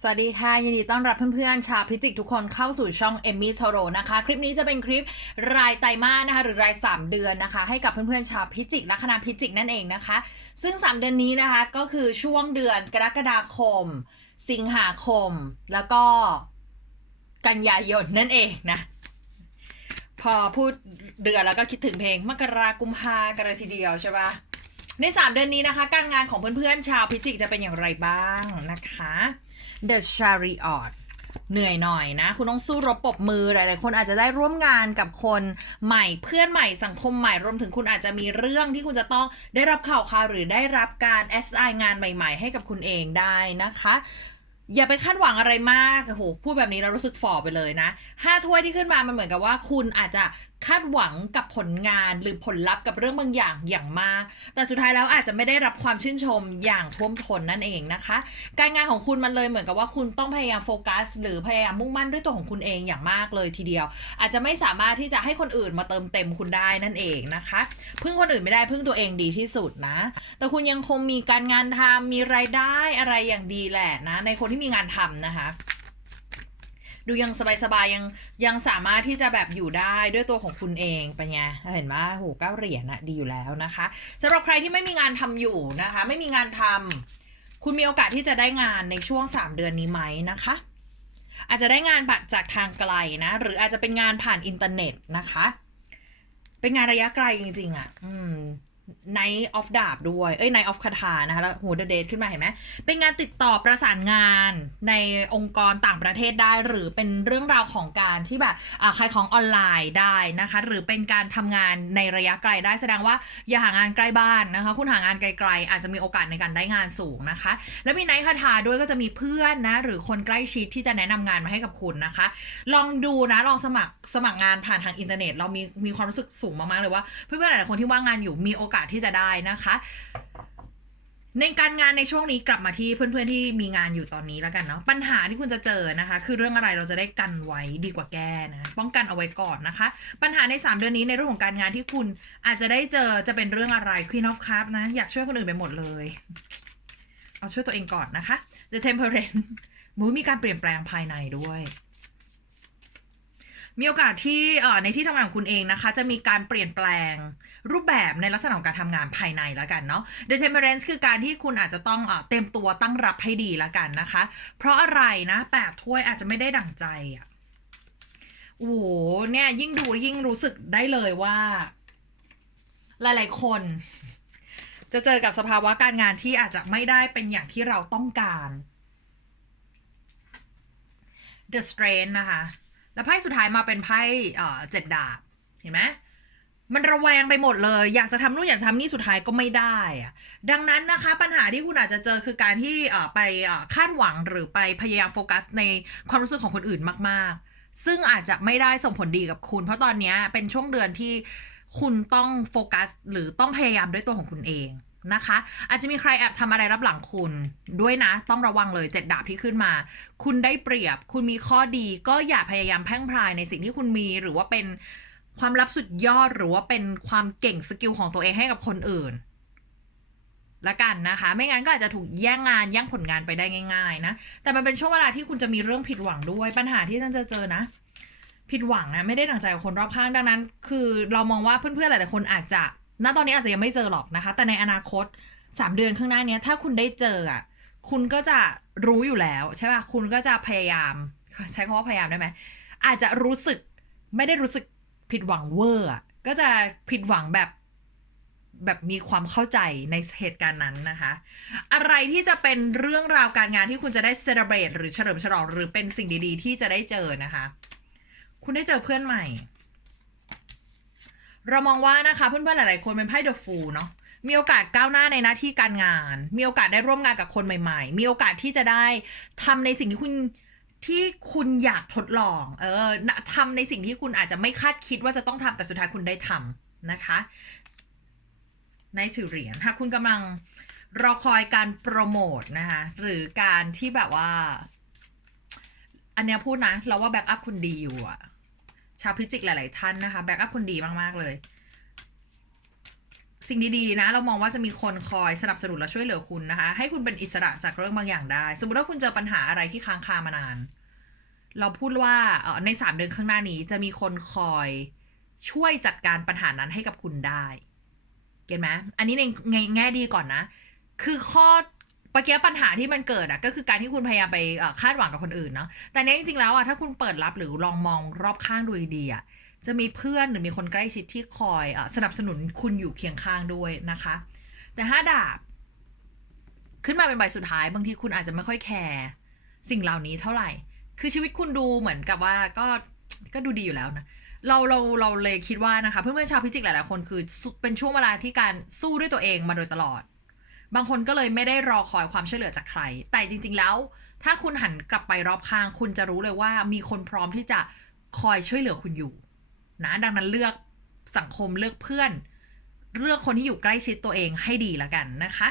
สวัสดีค่ะ ยินดีต้อนรับเพื่อนๆ ชาวพิจิกทุกคนเข้าสู่ช่องเอมมี่โทโรนะคะ คลิปนี้จะเป็นคลิปรายไตรมาสนะคะ หรือราย 3 เดือนนะคะ ให้กับเพื่อนๆชาวพิจิกและคณะพิจิกนั่นเองนะคะ ซึ่ง 3 เดือนนี้นะคะก็คือช่วงเดือนกรกฎาคม สิงหาคม แล้วก็กันยายนนั่นเองนะ พอพูดเดือนแล้วก็คิดถึงเพลงมกรากุมภากันเลยทีเดียวใช่ปะใน 3 เดือนนี้นะคะ การงานของเพื่อนๆชาวพิจิกจะเป็นอย่างไรบ้างนะคะ The Chariot เหนื่อยหน่อยนะ คุณต้องสู้รบปบมือหลาย ๆ คนอาจจะได้ร่วมงานกับคนใหม่เพื่อนใหม่สังคมใหม่รวมถึงคุณอาจจะมีเรื่องที่คุณจะต้องได้รับข่าวข่าวหรือได้รับการ SI งานใหม่ ๆ ให้กับคุณเองได้นะคะ อย่าไปคาดหวังอะไรมากโอ้โหพูดแบบนี้เรารู้สึกฝ่อไปเลยนะห้าถ้วยที่ขึ้นมามันเหมือนกับว่า คุณอาจจะ คาดหวังกับผลงานหรือผลลัพธ์กับเรื่องบางอย่างอย่างมาก แต่สุดท้ายแล้วอาจจะไม่ได้รับความชื่นชมอย่างท่วมท้นนั่นเองนะคะ การงานของคุณมันเลยเหมือนกับว่าคุณต้องพยายามโฟกัส หรือพยายามมุ่งมั่นด้วยตัวของคุณเองอย่างมากเลยทีเดียว อาจจะไม่สามารถที่จะให้คนอื่นมาเติมเต็มคุณได้นั่นเองนะคะพึ่งคนอื่นไม่ได้พึ่งตัวเองดีที่สุดนะ แต่คุณยังคงมีการงานทำมีรายได้อะไรอย่างดีแหละนะ ในคนที่มีงานทำนะคะ ดูยังสบายๆยังยังสามารถที่จะแบบอยู่ได้ด้วยตัวของคุณเองเป็นไงเห็นไหมโหเก้าเหรียญอะดีอยู่แล้วนะคะสำหรับใครที่ไม่มีงานทำอยู่นะคะ ไม่มีงานทำคุณมีโอกาสที่จะได้งานในช่วง 3 เดือนนี้ไหมนะคะ อาจจะได้งานบัตรจากทางไกลนะ หรืออาจจะเป็นงานผ่านอินเทอร์เน็ตนะคะ เป็นงานระยะไกลจริงๆอะ่ะ อืม Night of ดาบด้วย เอ้ย Night of คาถานะคะ แล้วหูเดเดทขึ้นมาเห็นไหม เป็นงานติดต่อประสานงานในองค์กรต่างประเทศได้ หรือเป็นเรื่องราวของการที่แบบขายของออนไลน์ได้นะคะ หรือเป็นการทำงานในระยะไกลได้ แสดงว่าอย่าหางานใกล้บ้านนะคะ คุณหางานไกลๆ อาจจะมีโอกาสในการได้งานสูงนะคะ แล้วมีไนท์คาถาด้วยก็จะมีเพื่อนนะ หรือคนใกล้ชิดที่จะแนะนำงานมาให้กับคุณนะคะ ลองดูนะ ลองสมัครสมัครงานผ่านทางอินเทอร์เน็ต เรามีมีความรู้สึกสูงมากๆเลยว่า เพื่อนๆหลายๆคนที่ว่างงานอยู่มีโอกาสที่จะได้นะคะ ในการงานในช่วงนี้กลับมาที่เพื่อนๆที่มีงานอยู่ตอนนี้แล้วกันเนาะปัญหาที่คุณจะเจอนะคะ คือเรื่องอะไรเราจะได้กันไว้ดีกว่าแก้นะป้องกันเอาไว้ก่อนนะคะ ปัญหาใน 3 เดือนนี้ในเรื่องของการงานที่คุณอาจจะได้เจอจะเป็นเรื่องอะไร Queen of Cups นะอยากช่วยคนอื่นไปหมดเลย เอาช่วยตัวเองก่อนนะคะ The Temperance มูมีการเปลี่ยนแปลงภายในด้วย มีโอกาสที่ในที่ทำงานของคุณเองนะคะ จะมีการเปลี่ยนแปลงรูปแบบในลักษณะของการทำงานภายในแล้วกันเนาะ The Temperance คือการที่คุณอาจจะต้องเอ่อเต็มตัวตั้งรับให้ดีแล้วกันนะคะ เพราะอะไรนะแปดถ้วยอาจจะไม่ได้ดั่งใจอะ่ะโอ้โหเนี่ยยิ่งดูยิ่งรู้สึกได้เลยว่า หลาย ๆ คน จะเจอกับสภาวะการงานที่อาจจะไม่ได้เป็นอย่างที่เราต้องการ The Strain นะคะ แล้วไพ่สุดท้ายมาเป็นไพ่เจ็ดดาบเห็นไหมมันระแวงไปหมดเลย อยากจะทำนู่นอยากจะทำนี่สุดท้ายก็ไม่ได้อะดังนั้นนะคะ ปัญหาที่คุณอาจจะเจอคือการที่ไปคาดหวังหรือไปพยายามโฟกัสในความรู้สึกของคนอื่นมาก ๆ ซึ่งอาจจะไม่ได้ส่งผลดีกับคุณ เพราะตอนนี้เป็นช่วงเดือนที่คุณต้องโฟกัส หรือต้องพยายามด้วยตัวของคุณเอง นะคะ อาจจะมีใครแอบทำอะไรรับหลังคุณด้วยนะ ต้องระวังเลยเจ็ดดาบที่ขึ้นมา คุณได้เปรียบ คุณมีข้อดีก็อย่าพยายามแพร่งพรายในสิ่งที่คุณมีหรือว่าเป็นความลับสุดยอดหรือว่าเป็นความเก่งสกิลของตัวเองให้กับคนอื่นละกันนะคะ ไม่งั้นก็อาจจะถูกแย่งงานแย่งผลงานไปได้ง่าย ๆ นะ แต่มันเป็นช่วงเวลาที่คุณจะมีเรื่องผิดหวังด้วยปัญหาที่ท่านจะเจอนะ ผิดหวังนะไม่ได้ดังใจกับคนรอบข้างดังนั้น คือเรามองว่าเพื่อนๆหลายๆคนอาจจะ ณตอนนี้อาจจะยังไม่เจอหรอกนะคะ แต่ในอนาคตสามเดือนข้างหน้านี้ถ้าคุณได้เจออะ คุณก็จะรู้อยู่แล้วใช่ป่ะ คุณก็จะพยายาม ใช้คำว่าพยายามได้ไหม อาจจะรู้สึกไม่ได้รู้สึกผิดหวังเวอร์ก็จะผิดหวังแบบแบบมีความเข้าใจในเหตุการณ์นั้นนะคะ อะไรที่จะเป็นเรื่องราวการงานที่คุณจะได้เซเลบรตหรือเฉลิมฉลองหรือเป็นสิ่งดีๆ ที่จะได้เจอนะคะ คุณได้เจอเพื่อนใหม่ เรามองว่านะคะเพื่อนๆหลายๆคนเป็นไพ่เดอะฟูเนาะมีโอกาสก้าวหน้าในหน้าที่การงาน มีโอกาสได้ร่วมงานกับคนใหม่ๆ มีโอกาสที่จะได้ทำในสิ่งที่คุณที่คุณอยากทดลอง เออทำในสิ่งที่คุณอาจจะไม่คาดคิดว่าจะต้องทำแต่สุดท้ายคุณได้ทำนะคะในถือเหรียญหากคุณกำลังรอคอยการโปรโมทนะคะหรือการที่แบบว่า อันเนี้ยพูดนะ เราว่าแบ็กอัพคุณดีอยู่อะ ชาวพิจิกหลาย ๆ ท่านนะคะแบ็กอัพคุณดีมาก ๆ เลย สิ่งดี ๆ นะ เรามองว่าจะมีคนคอยสนับสนุนและช่วยเหลือคุณนะคะ ให้คุณเป็นอิสระจากเรื่องบางอย่างได้ สมมติว่าคุณเจอปัญหาอะไรที่ค้างคามานาน เราพูดว่าในสามเดือนข้างหน้านี้จะมีคนคอยช่วยจัดการปัญหานั้นให้กับคุณได้เก็ตไหมอันนี้ในแง่ดีก่อนนะ คือข้อ ปะเกียปัญหาที่มันเกิดอะก็คือการที่คุณพยายามไปคาดหวังกับคนอื่นเนาะแต่เนี้ยจริงๆแล้วอะถ้าคุณเปิดรับหรือลองมองรอบข้างดูดีๆอะจะมีเพื่อนหรือมีคนใกล้ชิดที่คอยอสนับสนุนคุณอยู่เคียงข้างด้วยนะคะ แต่ห้าดาบ ขึ้นมาเป็นใบสุดท้ายบางทีคุณอาจจะไม่ค่อยแคร์สิ่งเหล่านี้เท่าไหร่ คือชีวิตคุณดูเหมือนกับว่าก็ก็ดูดีอยู่แล้วนะเราเราเราเลยคิดว่านะคะ เพื่อนๆชาวพิจิกหลายๆคนคือเป็นช่วงเวลาที่การสู้ด้วยตัวเองมาโดยตลอด บางคนก็เลยไม่ได้รอคอยความช่วยเหลือจากใคร แต่จริง ๆ แล้ว ถ้าคุณหันกลับไปรอบข้าง คุณจะรู้เลยว่ามีคนพร้อมที่จะคอยช่วยเหลือคุณอยู่ นะ ดังนั้นเลือกสังคมเลือกเพื่อน เลือกคนที่อยู่ใกล้ชิดตัวเองให้ดีละกันนะคะ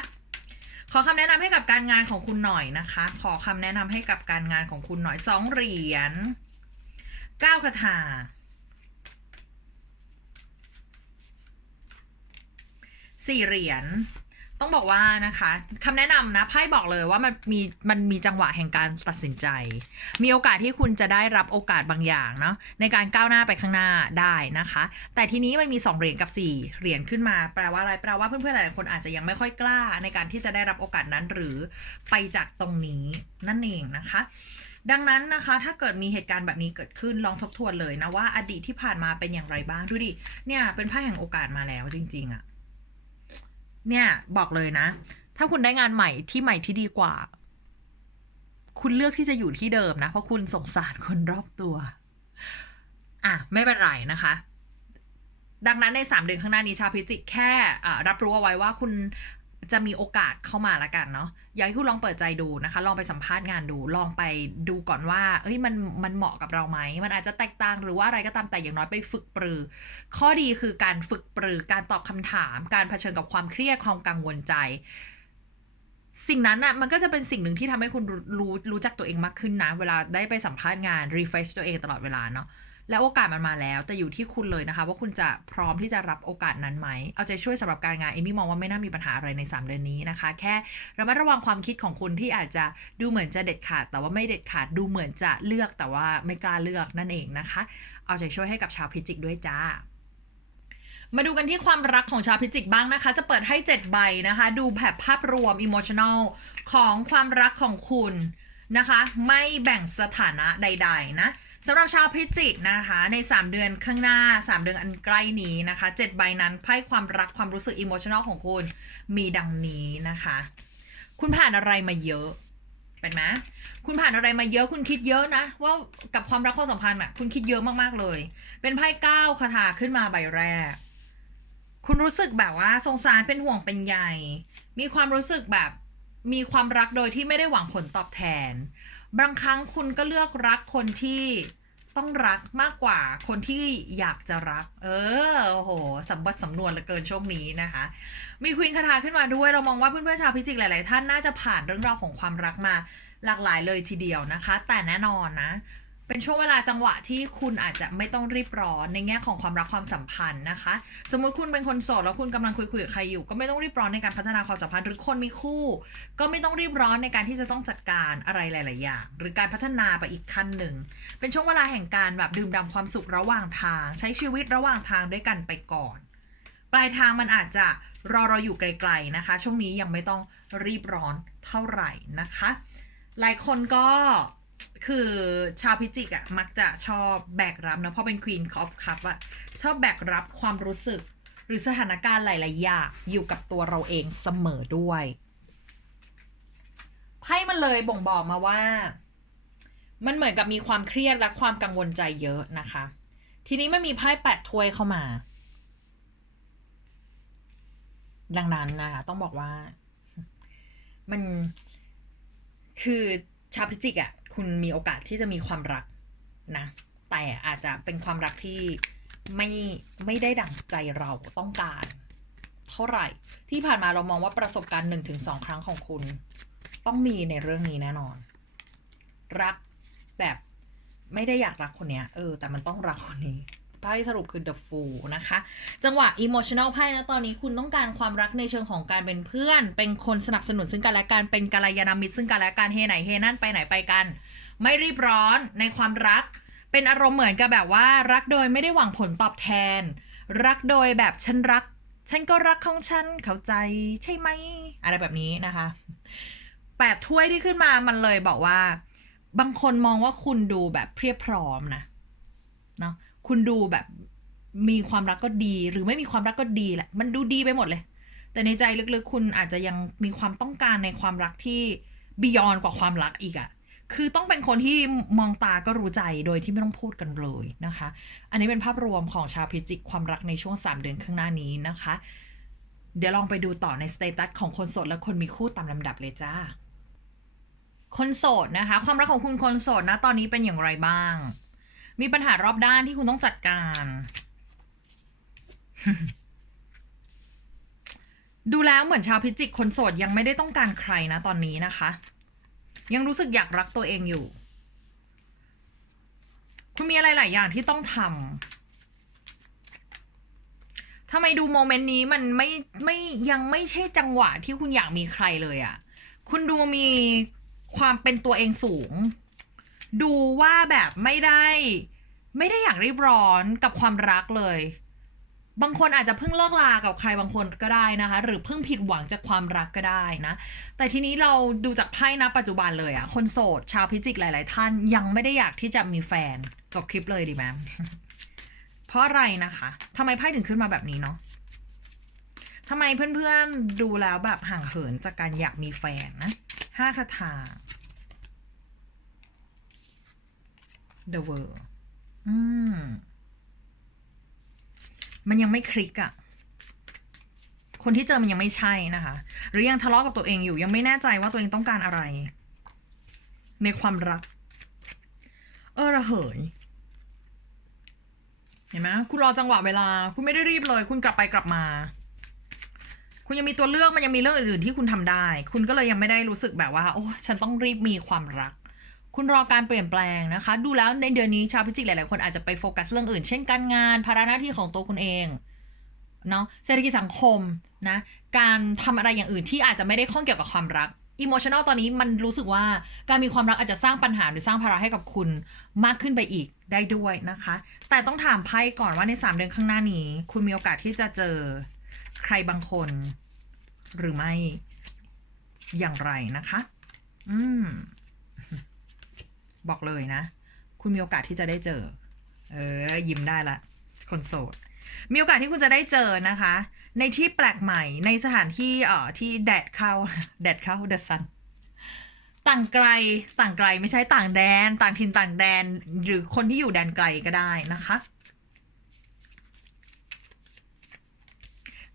ขอคำแนะนำให้กับการงานของคุณหน่อยนะคะ ขอคำแนะนำให้กับการงานของคุณหน่อยสองเหรียญเก้าคาถาสี่เหรียญ ต้องบอกว่านะคะคำแนะนำนะไพ่บอกเลยว่ามันมีมันมีจังหวะแห่งการตัดสินใจ มีโอกาสที่คุณจะได้รับโอกาสบางอย่างเนาะในการก้าวหน้าไปข้างหน้าได้นะคะ แต่ทีนี้มันมี 2 เหรียญกับ 4 เหรียญขึ้นมา แปลว่าอะไรแปลว่าเพื่อนๆหลายๆคนอาจจะยังไม่ค่อยกล้า ในการที่จะได้รับโอกาสนั้นหรือไปจากตรงนี้นั่นเองนะคะดังนั้นนะคะถ้าเกิดมีเหตุการณ์แบบนี้เกิดขึ้นลองทบทวนเลยนะว่าอดีตที่ผ่านมาเป็นอย่างไรบ้างดูดิเนี่ยเป็นไพ่แห่งโอกาสมาแล้วจริง ๆอะ เนี่ยบอกเลยนะ ถ้าคุณได้งานใหม่ที่ใหม่ที่ดีกว่า คุณเลือกที่จะอยู่ที่เดิมนะ เพราะคุณสงสารคนรอบตัว อะ ไม่เป็นไรนะคะ ดังนั้นในสามเดือนข้างหน้านี้ชาวพิจิกแค่อ่ารับรู้เอาไว้ว่าคุณ จะมีโอกาสเข้ามาละกันเนาะอยากให้คุณลองเปิดใจดูนะคะ ลองไปสัมภาษณ์งานดู ลองไปดูก่อนว่า เอ้ยมันมันเหมาะกับเราไหม มันอาจจะแตกต่างหรือว่าอะไรก็ตามแต่อย่างน้อยไปฝึกปรือ ข้อดีคือการฝึกปรือ การตอบคำถาม การเผชิญกับความเครียดความกังวลใจ สิ่งนั้นอะมันก็จะเป็นสิ่งหนึ่งที่ทำให้คุณรู้รู้รู้จักตัวเองมากขึ้นนะ เวลาได้ไปสัมภาษณ์งาน refresh ตัวเองตลอดเวลาเนาะ แล้วโอกาสมันมาแล้วแต่อยู่ที่คุณเลยนะคะ ว่าคุณจะพร้อมที่จะรับโอกาสนั้นไหม เอาใจช่วยสำหรับการงานเอมี่มองว่าไม่น่ามีปัญหาอะไรใน 3 เดือนนี้นะคะ แค่ระมัดระวังความคิดของคุณที่อาจจะดูเหมือนจะเด็ดขาด แต่ว่าไม่เด็ดขาดดูเหมือนจะเลือกแต่ว่าไม่กล้าเลือกนั่นเองนะคะ เอาใจช่วยให้กับชาวพิจิกด้วยจ้ามาดูกันที่ความรักของชาวพิจิกบ้างนะคะ จะเปิดให้ 7 ใบนะคะ ดูแบบภาพรวม emotional ของความรักของคุณนะคะ ไม่แบ่งสถานะใด ๆ นะ สำหรับชาวพิจิกนะคะ ใน 3 เดือนข้างหน้า 3 เดือนอันใกล้นี้นะคะ 7 ใบนั้นไพ่ความรักความรู้สึก emotional ของคุณมีดังนี้นะคะ คุณผ่านอะไรมาเยอะเป็นไหมคุณผ่านอะไรมาเยอะคุณคิดเยอะนะ ว่ากับความรักความสัมพันธ์อะคุณคิดเยอะมากๆเลย เป็นไพ่เก้าคาถาขึ้นมาใบแรก คุณรู้สึกแบบว่าสงสารเป็นห่วงเป็นใยมีความรู้สึกแบบ มีความรักโดยที่ไม่ได้หวังผลตอบแทน บางครั้งคุณก็เลือกรักคนที่ต้องรักมากกว่าคนที่อยากจะรัก เออโอ้โหสมบัติสำนวนเหลือเกินช่วงนี้นะคะ มีควีนคาถาขึ้นมาด้วย เรามองว่าเพื่อนๆชาวพิจิกหลาย ๆ ท่านน่าจะผ่านเรื่องราวของความรักมาหลากหลายเลยทีเดียวนะคะ แต่แน่นอนนะ เป็นช่วงเวลาจังหวะที่คุณอาจจะไม่ต้องรีบร้อนในแง่ของความรักความสัมพันธ์นะคะ สมมติคุณเป็นคนโสดแล้วคุณกำลังคุยคุยกับใครอยู่ ก็ไม่ต้องรีบร้อนในการพัฒนาความสัมพันธ์หรือคนมีคู่ ก็ไม่ต้องรีบร้อนในการที่จะต้องจัดการอะไรหลาย ๆ อย่าง หรือการพัฒนาไปอีกขั้นหนึ่ง เป็นช่วงเวลาแห่งการแบบดื่มด่ำความสุขระหว่างทาง ใช้ชีวิตระหว่างทางด้วยกันไปก่อน ปลายทางมันอาจจะรอเราอยู่ไกล ๆ นะคะ ช่วงนี้ยังไม่ต้องรีบร้อนเท่าไหร่นะคะ หลายคนก็ คือชาวพิจิกอะมักจะชอบแบกรับนะเพราะเป็น Queen of Cup อะชอบแบกรับความรู้สึก หรือสถานการณ์หลายๆอย่างอยู่กับตัวเราเองเสมอด้วยไพ่มันเลยบ่งบอกมาว่า มันเหมือนกับมีความเครียดและความกังวลใจเยอะนะคะ ทีนี้มันมีไพ่แปดถ้วยเข้ามา ดังนั้นนะคะต้องบอกว่า มันคือชาวพิจิกอะ คุณมีโอกาสที่จะมีความรักนะ แต่อาจจะเป็นความรักที่ไม่ไม่ได้ดั่งใจเราต้องการ เท่าไหร่ ที่ผ่านมาเรามองว่าประสบการณ์หนึ่งถึงสองครั้งของคุณ ต้องมีในเรื่องนี้แน่นอน รักแบบไม่ได้อยากรักคนเนี้ย เออ แต่มันต้องรักคนนี้ ไพ่สรุปคือ the fool นะคะ จังหวะ emotional ไพ่นะตอนนี้คุณต้องการความรักในเชิงของการเป็นเพื่อน เป็นคนสนับสนุนซึ่งกันและกันเป็นกัลยาณมิตรซึ่งกันและกันเฮไหนเฮนั่นไปไหนไปกัน ไม่รีบร้อนในความรัก เป็นอารมณ์เหมือนกับแบบว่า รักโดยไม่ได้หวังผลตอบแทน รักโดยแบบฉันรัก ฉันก็รักของฉันเข้าใจใช่ไหมอะไรแบบนี้นะคะแปดถ้วยที่ขึ้นมามันเลยบอกว่า บางคนมองว่าคุณดูแบบเพรียบพร้อมนะเนาะ คุณดูแบบมีความรักก็ดี หรือไม่มีความรักก็ดีแหละ มันดูดีไปหมดเลย แต่ในใจลึกๆ คุณอาจจะยังมีความต้องการในความรักที่บียอนกว่าความรักอีกอะคือต้องเป็นคนที่มองตาก็รู้ใจโดยที่ไม่ต้องพูดกันเลยนะคะ อันนี้เป็นภาพรวมของชาวพิจิกความรักในช่วง 3 เดือนข้างหน้านี้นะคะ เดี๋ยวลองไปดูต่อในสเตตัสของคนโสดและคนมีคู่ตามลำดับเลยจ้า คนโสดนะคะ ความรักของคุณคนโสดนะตอนนี้เป็นอย่างไรบ้าง มีปัญหารอบด้านที่คุณต้องจัดการ ดูแล้วเหมือนชาวพิจิกคนโสดยังไม่ได้ต้องการใครนะตอนนี้นะคะ ยังรู้สึกอยากรักตัวเองอยู่ คุณมีอะไรหลายอย่างที่ต้องทำทำไมดูโมเมนต์นี้มันไม่ไม่ยังไม่ใช่จังหวะที่คุณอยากมีใครเลยอะ่ะ คุณดูมีความเป็นตัวเองสูง ดูว่าแบบไม่ได้ ไม่ได้อยากรีบร้อนกับความรักเลย บางคนอาจจะเพิ่งเลิกลากับใครบางคนก็ได้นะคะ หรือเพิ่งผิดหวังจากความรักก็ได้นะ แต่ทีนี้เราดูจากไพ่นะปัจจุบันเลยอะคนโสดชาวพิจิกหลาย ๆ ท่านยังไม่ได้อยากที่จะมีแฟนจบคลิปเลยดีไหมเพราะอะไรนะคะทำไมไพ่ถึงขึ้นมาแบบนี้เนาะทำไมเพื่อนๆดูแล้วแบบห่างเหินจากการอยากมีแฟนนะห้าคาถา The World อืม มันยังไม่คลิกอะคนที่เจอมันยังไม่ใช่นะคะ หรือยังทะเลาะกับตัวเองอยู่ ยังไม่แน่ใจว่าตัวเองต้องการอะไร ในความรัก เออระเหยเห็นไหมคุณรอจังหวะเวลา คุณไม่ได้รีบเลย คุณกลับไปกลับมา คุณยังมีตัวเลือกมันยังมีเรื่องอื่นๆที่คุณทำได้ คุณก็เลยยังไม่ได้รู้สึกแบบว่า โอ้ฉันต้องรีบมีความรัก คุณรอการเปลี่ยนแปลงนะคะ ดูแล้วในเดือนนี้ชาวพิจิกหลาย ๆ คนอาจจะไปโฟกัสเรื่องอื่น เช่นการงานภาระหน้าที่ของตัวคุณเองเนาะเศรษฐกิจสังคมนะการทำอะไรอย่างอื่นที่อาจจะไม่ได้ข้องเกี่ยวกับความรักอิโมชัน a ลตอนนี้มันรู้สึกว่าการมีความรักอาจจะสร้างปัญหาหรือสร้างภาระให้กับคุณมากขึ้นไปอีกได้ด้วยนะคะ แต่ต้องถามไพ่ก่อนว่าใน 3 เดือนข้างหน้านี้ คุณมีโอกาสที่จะเจอใครบางคน หรือไม่อย่างไรนะคะ อืม บอกเลยนะ คุณมีโอกาสที่จะได้เจอ เออ ยิ้มได้ละ คนโสด มีโอกาสที่คุณจะได้เจอนะคะ ในที่แปลกใหม่ในสถานที่เอ่อที่แดดเข้า แดดเข้าเดอะซันต่างไกลต่างไกลไม่ใช่ต่างแดน ต่างถิ่นต่างแดน หรือคนที่อยู่แดนไกลก็ได้นะคะ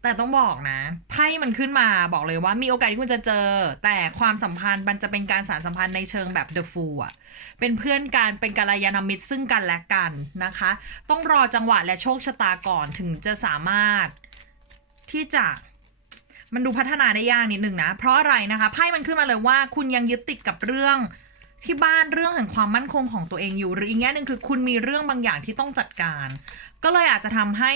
แต่ต้องบอกนะไพ่มันขึ้นมาบอกเลยว่ามีโอกาสที่คุณจะเจอ แต่ความสัมพันธ์มันจะเป็นการสารสัมพันธ์ในเชิงแบบ the fool อะเป็นเพื่อนกันเป็นกัลยาณมิตรซึ่งกันและกันนะคะ ต้องรอจังหวะและโชคชะตาก่อนถึงจะสามารถที่จะมันดูพัฒนาได้ยากนิดนึงนะ เพราะอะไรนะคะไพ่มันขึ้นมาเลยว่าคุณยังยึดติดกับเรื่องที่บ้านเรื่องแห่งความมั่นคงของตัวเองอยู่ หรืออีกแง่หนึ่งคือคุณมีเรื่องบางอย่างที่ต้องจัดการ ก็เลยอาจจะทำให้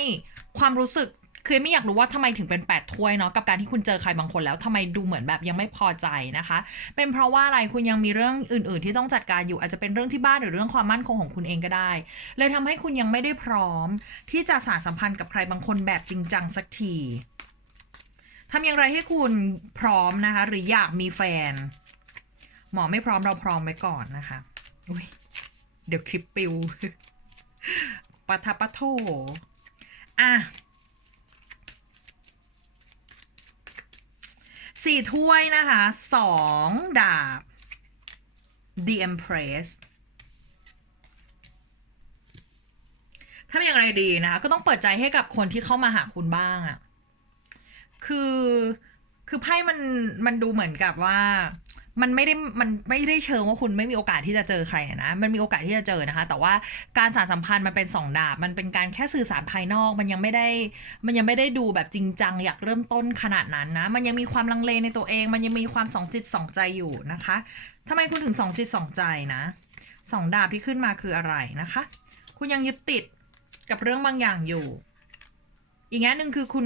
ความรู้สึก คือไม่อยากรู้ว่าทำไมถึงเป็น8ปดถ้วยเนาะกับการที่คุณเจอใครบางคนแล้วทำไมดูเหมือนแบบยังไม่พอใจนะคะ เป็นเพราะว่าอะไรคุณยังมีเรื่องอื่น ๆ ที่ต้องจัดการอยู่อาจจะเป็นเรื่องที่บ้านหรือเรื่องความมั่นคงของคุณเองก็ได้ เลยทำให้คุณยังไม่ได้พร้อม ที่จะสานสัมพันธ์กับใครบางคนแบบจริงจังสักทีทำอย่างไรให้คุณพร้อมนะคะ หรืออยากมีแฟน หมอไม่พร้อมเราพร้อมไว้ก่อนนะคะอุ้ยเดี๋ยวคลิปปิวปะทะปะโถอะ สี่ถ้วยนะคะสองดาบ The Empress ถ้าอย่างไรดีนะคะก็ต้องเปิดใจให้กับคนที่เข้ามาหาคุณบ้างอะคือคือไพ่มันมันดูเหมือนกับว่า มันไม่ได้มันไม่ได้เชิงว่าคุณไม่มีโอกาสที่จะเจอใครนะ มันมีโอกาสที่จะเจอนะคะ แต่ว่าการสารสัมพันธ์มันเป็นสองดาบ มันเป็นการแค่สื่อสารภายนอก มันยังไม่ได้ มันยังไม่ได้ดูแบบจริงจังอยากเริ่มต้นขนาดนั้นนะ มันยังมีความลังเลในตัวเอง มันยังมีความสองจิตสองใจอยู่นะคะทำไมคุณถึงสองจิตสองใจนะสองดาบที่ขึ้นมาคืออะไรนะคะ คุณยังยึดติดกับเรื่องบางอย่างอยู่ อีกแง่หนึ่งคือคุณ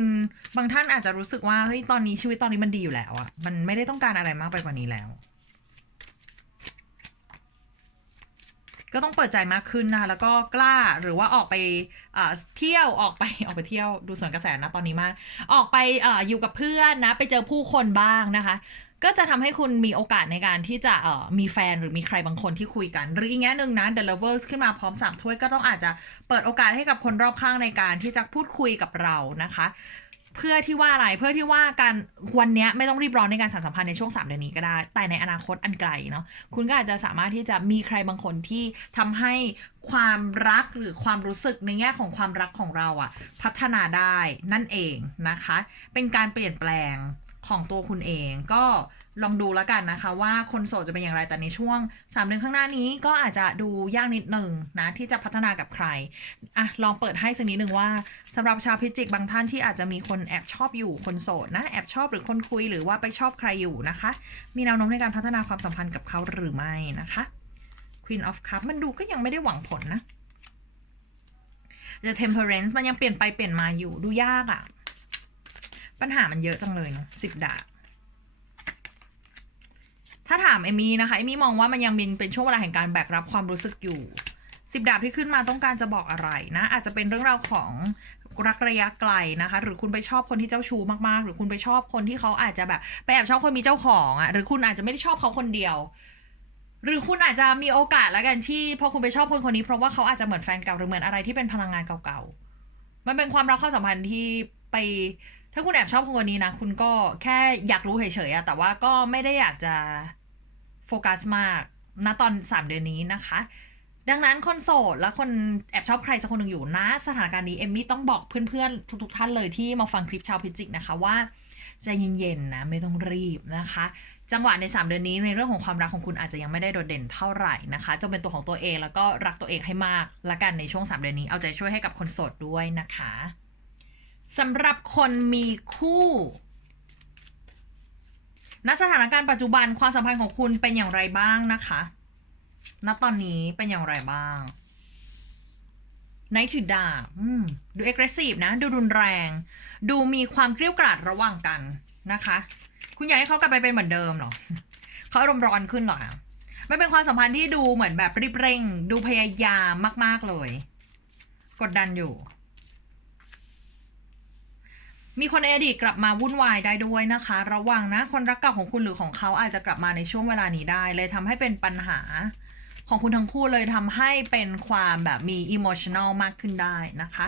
บางท่านอาจจะรู้สึกว่าเฮ้ยตอนนี้ชีวิตตอนนี้มันดีอยู่แล้วอะมันไม่ได้ต้องการอะไรมากไปกว่านี้แล้ว ก็ต้องเปิดใจมากขึ้นนะคะแล้วก็กล้าหรือว่าออกไปเที่ยวออกไปออกไปเที่ยวดูสวนกระแสนะตอนนี้มาก ออกไปออยู่กับเพื่อนนะ ไปเจอผู้คนบ้างนะคะ ก็จะทำให้คุณมีโอกาสในการที่จะเอ่อมีแฟนหรือมีใครบางคนที่คุยกัน หรืออีกแง่หนึ่งนะ The Lovers ขึ้นมาพร้อมสามถ้วยก็ต้องอาจจะเปิดโอกาสให้กับคนรอบข้างในการที่จะพูดคุยกับเรานะคะ เพื่อที่ว่าอะไรเพื่อที่ว่าการวันนี้ไม่ต้องรีบร้อนในการสานสัมพันธ์ในช่วง3เดือนนี้ก็ได้ แต่ในอนาคตอันไกลเนาะคุณก็อาจจะสามารถที่จะมีใครบางคนที่ทำให้ความรักหรือความรู้สึกในแง่ของความรักของเราอะพัฒนาได้นั่นเองนะคะ เป็นการเปลี่ยนแปลง ของตัวคุณเอง ก็ลองดูแล้วกันนะคะ ว่าคนโสดจะเป็นอย่างไรแต่ในช่วง3เดือนข้างหน้านี้ก็อาจจะดูยากนิดหนึ่งนะที่จะพัฒนากับใครอะลองเปิดให้สักนิดหนึ่งว่าสำหรับชาวพิจิกบางท่านที่อาจจะมีคนแอบชอบอยู่คนโสดนะแอบชอบหรือคนคุยหรือว่าไปชอบใครอยู่นะคะ มีแนวโน้มในการพัฒนาความสัมพันธ์กับเขาหรือไม่นะคะ Queen of Cup มันดูก็ยังไม่ได้หวังผลนะ The Temperance มันยังเปลี่ยนไปเปลี่ยนมาอยู่ดูยากอะ่ะ ปัญหามันเยอะจังเลยเนาะสิบดาบถ้าถามเอมี่นะคะเอมี่มองว่ามันยังเป็นเป็นช่วงเวลาแห่งการแบกรับความรู้สึกอยู่สิบดาบที่ขึ้นมาต้องการจะบอกอะไรนะ อาจจะเป็นเรื่องราวของรักระยะไกลนะคะ หรือคุณไปชอบคนที่เจ้าชู้มากๆ หรือคุณไปชอบคนที่เขาอาจจะแบบไปแอบชอบคนมีเจ้าของอะ่ะหรือคุณอาจจะไม่ได้ชอบเขาคนเดียว หรือคุณอาจจะมีโอกาสแล้วกันที่พอคุณไปชอบคนคนนี้เพราะว่าเขาอาจจะเหมือนแฟนเก่าหรือเหมือนอะไรที่เป็นพลังงานเก่าๆมันเป็นความรักความสัมพันธ์ที่ไป ถ้าคุณแอบชอบคนคนนี้นะ คุณก็แค่อยากรู้เฉยๆอะแต่ว่าก็ไม่ได้อยากจะโฟกัสมากณตอน 3 เดือนนี้นะคะ ดังนั้นคนโสดและคนแอบชอบใครสักคนหนึ่งอยู่นะ สถานการณ์นี้เอมมี่ต้องบอกเพื่อนๆ ทุกๆท่านเลยที่มาฟังคลิปชาวพิจิกนะคะว่าใจเย็นๆนะไม่ต้องรีบนะคะ จังหวะใน 3 เดือนนี้ในเรื่องของความรักของคุณอาจจะยังไม่ได้โดดเด่นเท่าไหร่นะคะจงเป็นตัวของตัวเองแล้วก็รักตัวเองให้มากละกันในช่วง 3 เดือนนี้เอาใจช่วยให้กับคนโสดด้วยนะคะ สำหรับคนมีคู่ณสถานการณ์ปัจจุบันความสัมพันธ์ของคุณเป็นอย่างไรบ้างนะคะ ณ ตอนนี้เป็นอย่างไรบ้างไนท์ถือดาบดูเอ็กซ์ซีฟนะ ดูรุนแรง ดูมีความเกรี้ยวกราดระหว่างกันนะคะ คุณอยากให้เขากลับไปเป็นเหมือนเดิมเหรอเขาอารมณ์ร้อนขึ้นเหรอคะมันเป็นความสัมพันธ์ที่ดูเหมือนแบบรีบเร่ง ดูพยายามมาก ๆเลย กดดันอยู่ มีคนในอดีตกลับมาวุ่นวายได้ด้วยนะคะ ระวังนะ คนรักเก่าของคุณหรือของเขาอาจจะกลับมาในช่วงเวลานี้ได้ เลยทำให้เป็นปัญหาของคุณทั้งคู่เลยทำให้เป็นความแบบมีอิโมชัน a ลมากขึ้นได้นะคะ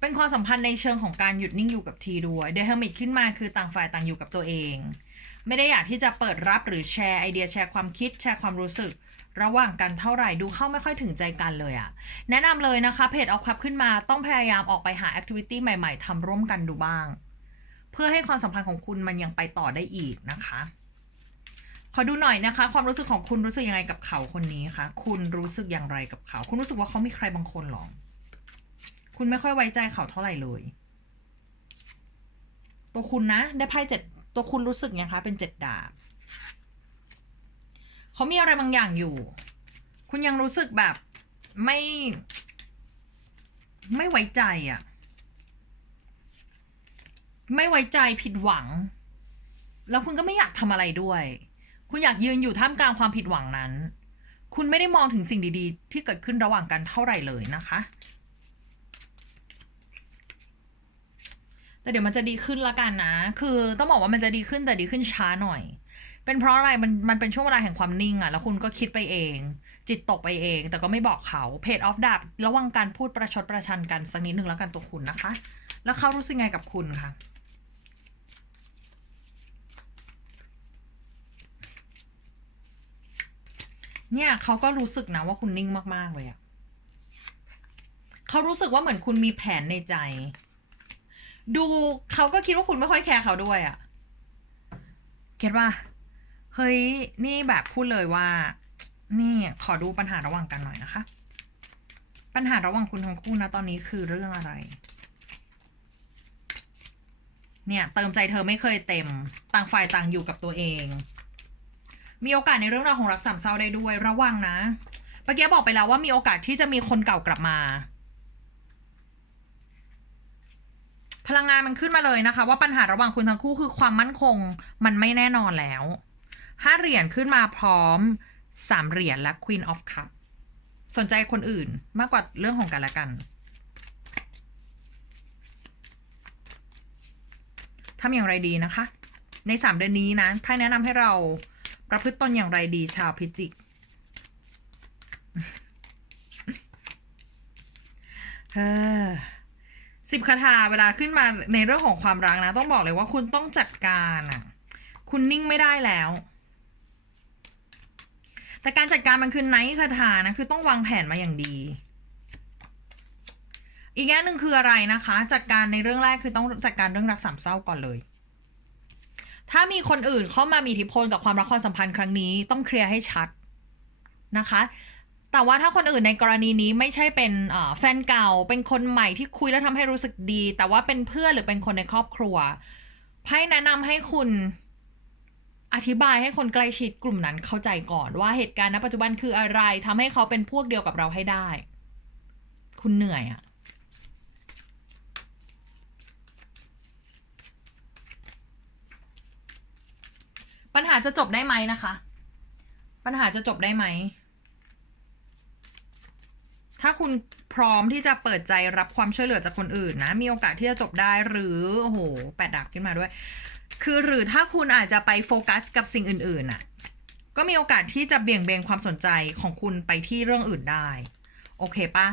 เป็นความสัมพันธ์ในเชิงของการหยุดนิ่งอยู่กับทีด้วยเดเฮมิ t ขึ้นมาคือต่างฝ่ายต่างอยู่กับตัวเอง ไม่ได้อยากที่จะเปิดรับหรือแชร์ไอเดียแชร์ความคิดแชร์ความรู้สึก ระหว่างกันเท่าไหร่ดูเข้าไม่ค่อยถึงใจกันเลยอะแนะนำเลยนะคะเพจออกครับขึ้นมาต้องพยายามออกไปหาแอคทิวิตี้ใหม่ๆทำร่วมกันดูบ้าง เพื่อให้ความสัมพันธ์ของคุณมันยังไปต่อได้อีกนะคะขอดูหน่อยนะคะ ความรู้สึกของคุณรู้สึกยังไงกับเขาคนนี้คะคุณรู้สึกอย่างไรกับเขา คุณรู้สึกว่าเขามีใครบางคนหรอคุณไม่ค่อยไว้ใจเขาเท่าไหร่เลย ตัวคุณนะ ได้ไพ่เจ็ดตัวคุณรู้สึกยังคะเป็นเจ็ดดาบ เขามีอะไรบางอย่างอยู่ คุณยังรู้สึกแบบไม่ ไม่ไว้ใจอะ่ะ ไม่ไว้ใจผิดหวัง แล้วคุณก็ไม่อยากทำอะไรด้วย คุณอยากยืนอยู่ท่ามกลางความผิดหวังนั้น คุณไม่ได้มองถึงสิ่งดีๆ ที่เกิดขึ้นระหว่างกันเท่าไหร่เลยนะคะแต่เดี๋ยวมันจะดีขึ้นละกันนะ คือต้องบอกว่ามันจะดีขึ้นแต่ดีขึ้นช้าหน่อย เป็นเพราะอะไรมันมันเป็นช่วงเวลาแห่งความนิ่งอะแล้วคุณก็คิดไปเอง จิตตกไปเอง แต่ก็ไม่บอกเขาเพจออฟดาบระวังการพูดประชดประชันกันสักนิดหนึ่งแล้วกันตัวคุณนะคะ แล้วเขารู้สึกไงกับคุณคะเนี่ยเขาก็รู้สึกนะว่าคุณนิ่งมาก ๆ เลยอะเขารู้สึกว่าเหมือนคุณมีแผนในใจ ดูเขาก็คิดว่าคุณไม่ค่อยแคร์เขาด้วยอะเก็ตว่า เฮ้ย นี่แบบพูดเลยว่า นี่ขอดูปัญหาระหว่างกันหน่อยนะคะ ปัญหาระหว่างคุณทั้งคู่นะตอนนี้คือเรื่องอะไร เนี่ยเติมใจเธอไม่เคยเต็ม ต่างฝ่ายต่างอยู่กับตัวเอง มีโอกาสในเรื่องราวของรักสามเศร้าได้ด้วย ระวังนะเมื่อกี้บอกไปแล้วว่ามีโอกาสที่จะมีคนเก่ากลับมาพลังงานมันขึ้นมาเลยนะคะ ว่าปัญหาระหว่างคุณทั้งคู่คือความมั่นคงมันไม่แน่นอนแล้ว ห้าเหรียญขึ้นมาพร้อมสามเหรียญและ Queen of Cup สนใจคนอื่นมากกว่าเรื่องของกันและกัน ทำอย่างไรดีนะคะ ในสามเดือนนี้นะไพ่แนะนำให้เราประพฤติตนอย่างไรดีชาวพิจิก เออสิบคาถาเวลาขึ้นมาในเรื่องของความรักนะ ต้องบอกเลยว่าคุณต้องจัดการอะ คุณนิ่งไม่ได้แล้ว แต่การจัดการมันคือไนท์คาถานะ คือต้องวางแผนมาอย่างดี อีกแง่หนึ่งคืออะไรนะคะ จัดการในเรื่องแรกคือต้องจัดการเรื่องรักสามเศร้าก่อนเลย ถ้ามีคนอื่นเข้ามามีอิทธิพลกับความรักความสัมพันธ์ครั้งนี้ต้องเคลียร์ให้ชัดนะคะ แต่ว่าถ้าคนอื่นในกรณีนี้ไม่ใช่เป็นแฟนเก่า เป็นคนใหม่ที่คุยแล้วทำให้รู้สึกดี แต่ว่าเป็นเพื่อนหรือเป็นคนในครอบครัวไพ่แนะนำให้คุณ อธิบายให้คนใกล้ชิดกลุ่มนั้นเข้าใจก่อนว่าเหตุการณ์ณปัจจุบันคืออะไรทำให้เขาเป็นพวกเดียวกับเราให้ได้ คุณเหนื่อยอะปัญหาจะจบได้ไหมนะคะ ปัญหาจะจบได้ไหม ถ้าคุณพร้อมที่จะเปิดใจรับความช่วยเหลือจากคนอื่นนะ มีโอกาสที่จะจบได้หรือ โอ้โห แปดดาบขึ้นมาด้วย คือหรือถ้าคุณอาจจะไปโฟกัสกับสิ่งอื่นๆน่ะ ก็มีโอกาสที่จะเบี่ยงเบนความสนใจของคุณไปที่เรื่องอื่นได้ โอเคปะ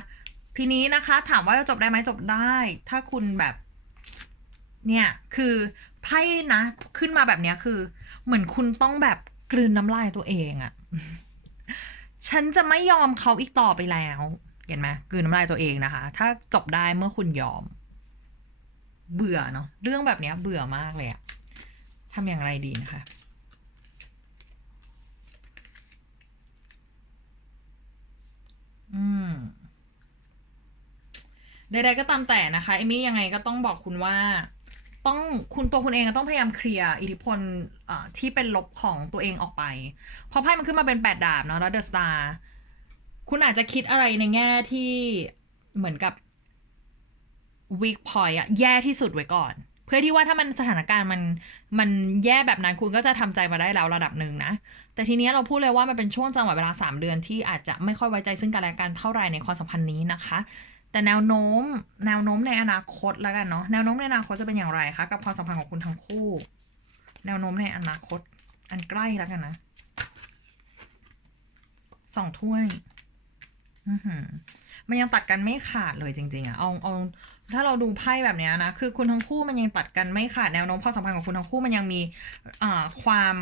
ทีนี้นะคะ ถามว่าจะจบได้ไหมจบได้ ถ้าคุณแบบ เนี่ย คือไพ่นะ ขึ้นมาแบบเนี้ยคือ เหมือนคุณต้องแบบกลืนน้ำลายตัวเองอะฉันจะไม่ยอมเขาอีกต่อไปแล้ว เห็นไหมกลืนน้ำลายตัวเองนะคะ ถ้าจบได้เมื่อคุณยอม เบื่อเนาะเรื่องแบบเนี้ย เบื่อมากเลยอะ ทำอย่างไรดีนะคะ อืมใดๆก็ตามแต่นะคะเอมี่ยังไงก็ต้องบอกคุณว่า ต้องคุณตัวคุณเองก็ต้องพยายามเคลียร์อิทธิพลที่เป็นลบของตัวเองออกไป เพราะไพ่มันขึ้นมาเป็นแปดดาบเนาะแล้วเดอะสตาร์คุณอาจจะคิดอะไรในแง่ที่เหมือนกับ weak point อะแย่ที่สุดไว้ก่อน เพื่อที่ว่าถ้ามันสถานการณ์มันมันแย่แบบนั้นคุณก็จะทำใจมาได้แล้วระดับหนึ่งนะ แต่ทีนี้เราพูดเลยว่ามันเป็นช่วงจังหวะเวลา 3 เดือนที่อาจจะไม่ค่อยไว้ใจซึ่งกันและกันเท่าไหร่ในความสัมพันธ์นี้นะคะ แต่แนวโน้มแนวโน้มในอนาคตแล้วกันเนาะแนวโน้มในอนาคตจะเป็นอย่างไรคะกับความสัมพันธ์ของคุณทั้งคู่ แนวโน้มในอนาคต อันใกล้แล้วกันนะสองถ้วยอือหือมันยังตัดกันไม่ขาดเลยจริง ๆอะเอาเอา ถ้าเราดูไพ่แบบนี้นะ คือคุณทั้งคู่มันยังตัดกันไม่ขาดแนวโน้มความสัมพันธ์ของคุณทั้งคู่มันยังมีอความ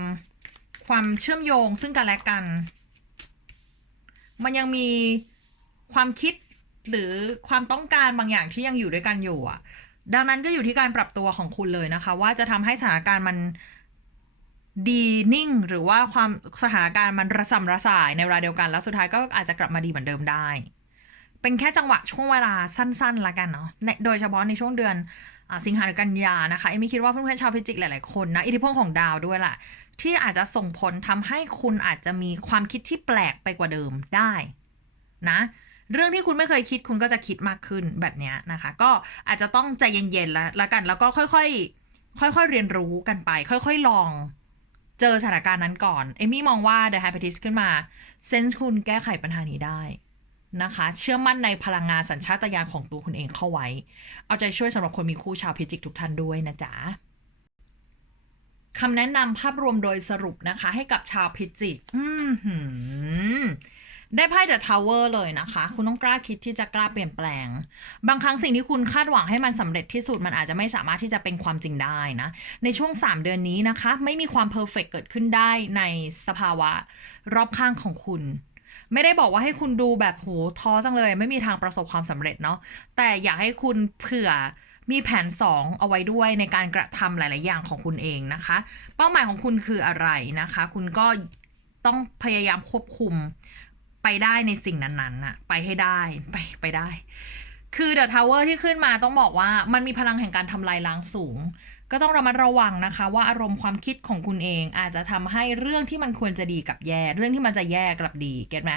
ความเชื่อมโยงซึ่งกันและกัน มันยังมีความคิดหรือความต้องการบางอย่างที่ยังอยู่ด้วยกันอยู่อะดังนั้นก็อยู่ที่การปรับตัวของคุณเลยนะคะ ว่าจะทำให้สถานการณ์มันดีนิ่ง หรือว่าความสถานการณ์มันระสำระสายในเวลาเดียวกัน แล้วสุดท้ายก็อาจจะกลับมาดีเหมือนเดิมได้ เป็นแค่จังหวะช่วงเวลาสั้นๆละกันเนาะในโดยเฉพาะในช่วงเดือนอสิงหาหรือกันยานะคะ เอมี่คิดว่าเพื่อนๆชาวพิจิกหลายๆคนนะ อิทธิพลของดาวด้วยแหละที่อาจจะส่งผลทำให้คุณอาจจะมีความคิดที่แปลกไปกว่าเดิมได้นะ เรื่องที่คุณไม่เคยคิดคุณก็จะคิดมากขึ้นแบบนี้นะคะ ก็อาจจะต้องใจเย็นๆแล้วละกัน แล้วก็ค่อยๆ ค่อยๆ เรียนรู้กันไป ค่อยๆ ลองเจอสถานการณ์นั้นก่อน เอมี่มองว่า The h y p a t i s ขึ้นมาเซนส์คุณแก้ไขปัญหานี้ได้ นะคะ เชื่อมั่นในพลังงานสัญชาตญาณของตัวคุณเองเข้าไว้ เอาใจช่วยสำหรับคนมีคู่ชาวพิจิกทุกท่านด้วยนะจ๊ะคำแนะนำภาพรวมโดยสรุปนะคะ ให้กับชาวพิจิกได้ไพ่เดอะทาวเวอร์เลยนะคะ คุณต้องกล้าคิดที่จะกล้าเปลี่ยนแปลง บางครั้งสิ่งที่คุณคาดหวังให้มันสำเร็จที่สุดมันอาจจะไม่สามารถที่จะเป็นความจริงได้นะ ในช่วง 3 เดือนนี้นะคะ ไม่มีความเพอร์เฟกเกิดขึ้นได้ในสภาวะรอบข้างของคุณ ไม่ได้บอกว่าให้คุณดูแบบโหท้อจังเลย ไม่มีทางประสบความสำเร็จเนาะแต่อยากให้คุณเผื่อมีแผน 2 เอาไว้ด้วยในการกระทำหลาย ๆ อย่างของคุณเองนะคะ เป้าหมายของคุณคืออะไรนะคะ คุณก็ต้องพยายามควบคุมไปได้ในสิ่งนั้นๆน่ะไปให้ได้ไปไปได้ คือ The Tower ที่ขึ้นมาต้องบอกว่ามันมีพลังแห่งการทำลายล้างสูง ก็ต้องระมัดระวังนะคะ ว่าอารมณ์ความคิดของคุณเอง อาจจะทำให้เรื่องที่มันควรจะดีกับแย่ เรื่องที่มันจะแย่กลับดีเก็ตไหม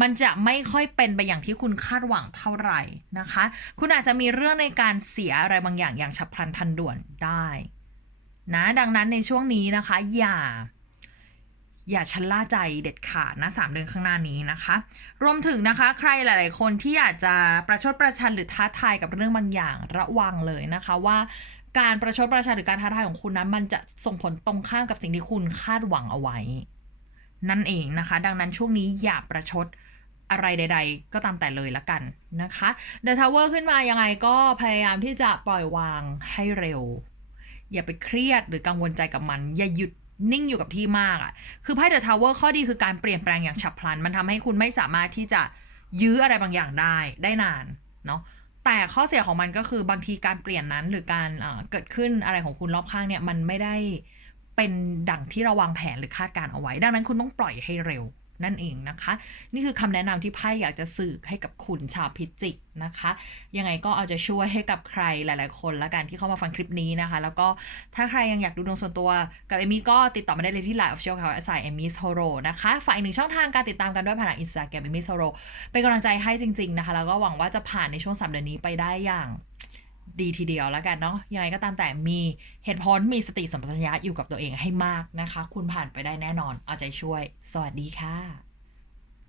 มันจะไม่ค่อยเป็นไปอย่างที่คุณคาดหวังเท่าไหร่นะคะ คุณอาจจะมีเรื่องในการเสียอะไรบางอย่างอย่างฉับพลันทันด่วนได้นะดังนั้นในช่วงนี้นะคะ อย่า อย่าชะล่าใจเด็ดขาดนะสามเดือนข้างหน้านี้นะคะ รวมถึงนะคะ ใครหลาย ๆ คนที่อาจจะประชดประชันหรือท้าทายกับเรื่องบางอย่างระวังเลยนะคะว่า การประชดประชันหรือการท้าทายของคุณนั้นมันจะส่งผลตรงข้ามกับสิ่งที่คุณคาดหวังเอาไว้ นั่นเองนะคะ ดังนั้นช่วงนี้อย่าประชดอะไรใด ๆ ก็ตามแต่เลยละกันนะคะเดอะทาวเวอร์ขึ้นมายังไงก็พยายามที่จะปล่อยวางให้เร็ว อย่าไปเครียดหรือกังวลใจกับมัน อย่าหยุดนิ่งอยู่กับที่มากอะ่ะ คือไพ่เดอะทาวเวอร์ข้อดีคือการเปลี่ยนแปลงอย่างฉับพลัน มันทำให้คุณไม่สามารถที่จะยื้ออะไรบางอย่างได้ได้นานเนาะ แต่ข้อเสียของมันก็คือบางทีการเปลี่ยนนั้นหรือการเกิดขึ้นอะไรของคุณรอบข้างเนี่ยมันไม่ได้เป็นดั่งที่เราวางแผนหรือคาดการเอาไว้ ดังนั้นคุณต้องปล่อยให้เร็ว นั่นเองนะคะ นี่คือคำแนะนำที่ไพ่อยากจะสื่อให้กับคุณชาวพิจิกนะคะ ยังไงก็เอาจะช่วยให้กับใครหลาย ๆ คนละกันที่เข้ามาฟังคลิปนี้นะคะ แล้วก็ถ้าใครยังอยากดูดวงส่วนตัวกับเอมี่ก็ติดต่อมาได้เลยที่ไลน์ออฟฟิเชียลค่ะสายเอมี่โฮโรนะคะฝ่ากอีกหนึ่งช่องทางการติดตามกันด้วยผ่านอินสตาแกรมเอมี่โฮโรเป็นกำลังใจให้จริง ๆ นะคะ แล้วก็หวังว่าจะผ่านในช่วงสามเดือนนี้ไปได้อย่าง ดีทีเดียวแล้วกันเนาะยังไงก็ตามแต่มีเหตุผลมีสติสัมปชัญญะอยู่กับตัวเองให้มากนะคะ คุณผ่านไปได้แน่นอนเอาใจช่วย สวัสดีค่ะ